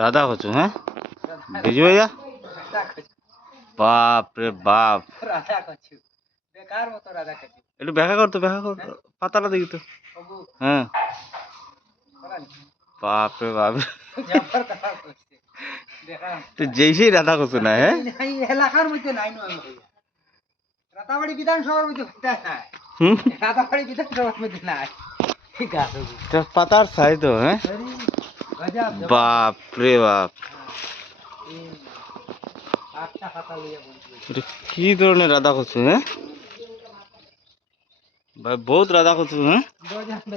রাধা কচু, হ্যাঁ বিজু ভাইয়া, বাপ রে বাপ, রাধা কচু বেকার মতো রাধা কচু। একটু ব্যাখ্যা করতো, ব্যাখ্যা কর, পাতাটা দেখি তো। হ্যাঁ বাপ রে বাপ, তো যেই সেই রাধা কচু না, হ্যাঁ এলাকার মধ্যে নাই নয়, রাতাবাড়ি বিধানসভার মধ্যে নাই, রাতাবাড়ি বিধানসভার মধ্যে নাই। পাতার সাইজ তো, হ্যাঁ বাপ রে বাপ, এটা কি ধরনের রাধা কচু, হ্যাঁ ভাই বহুত রাধা কচু, হ্যাঁ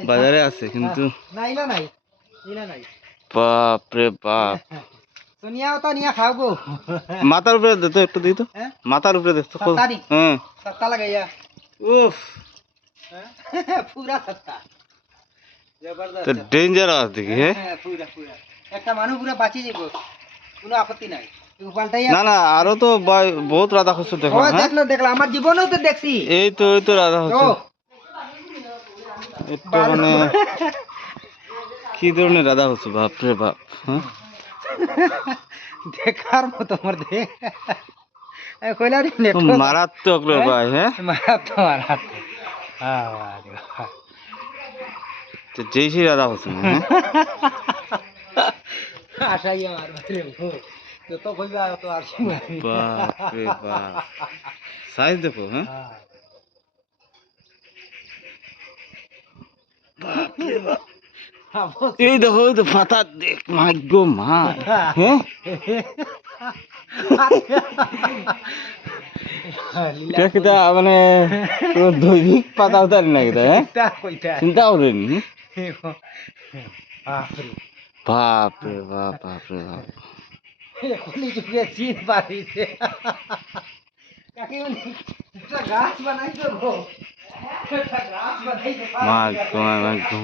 বাজারে আছে কিন্তু বাপ রে বাপ। সোনিয়াও তো নিয়ে খাও গো, মাথার উপরে দে তো, একটু দিই তো, মাথার উপরে দেখতো। হ্যাঁ সত্তা লাগাইয়া, উফ পুরা সত্তা, তো ডেঞ্জারাস দেখি, হ্যাঁ পুরা পুরা একটা মানুষ পুরা বাঁচি যাব, কোনো আপত্তি নাই। না না, আরো তো বহুত রাধা কচু দেখো, দেখলাম দেখলাম, আমার জীবনেও তো দেখছি। এই তো রাধা কচু, এটা মানে কি ধরনের রাধা কচু, বাপ রে বাপ, হ্যাঁ দেখার মতো মধ্যে মারাত্মক রে ভাই, হ্যাঁ মারাত্মক, যেই সেই রাধা কচু, হ্যাঁ আশাই আমার যত কইবা তত আর বাপ রে বাপ, সাইজ দেখো, হ্যাঁ এই দেখো, ওই তো পাতা দেখ, মাগো মা, হ্যাঁ কিটা মানে দৈনিক পাতা উতারি না কিটা, হ্যাঁ চিন্তা করেনি, বাপ রে বাপ, বাপ রে বাপ, গাছ বানাইছো গো, মাগো মাগো,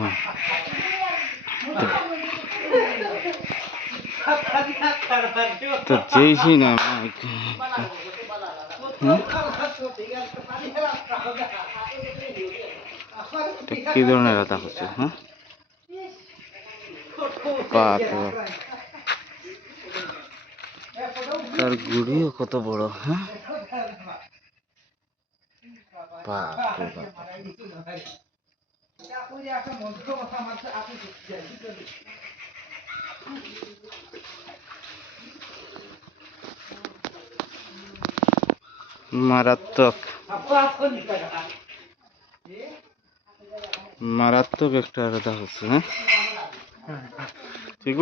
তো যেই সেই না, কি ধরনের রাধা কচু, হ্যাঁ বাপ রে বাপ, তার গুড়িও কত বড়, হ্যাঁ বাপ রে বাপ, মারাত্মক মারাত্মক একটা রাধা কচু, হ্যাঁ ঠিক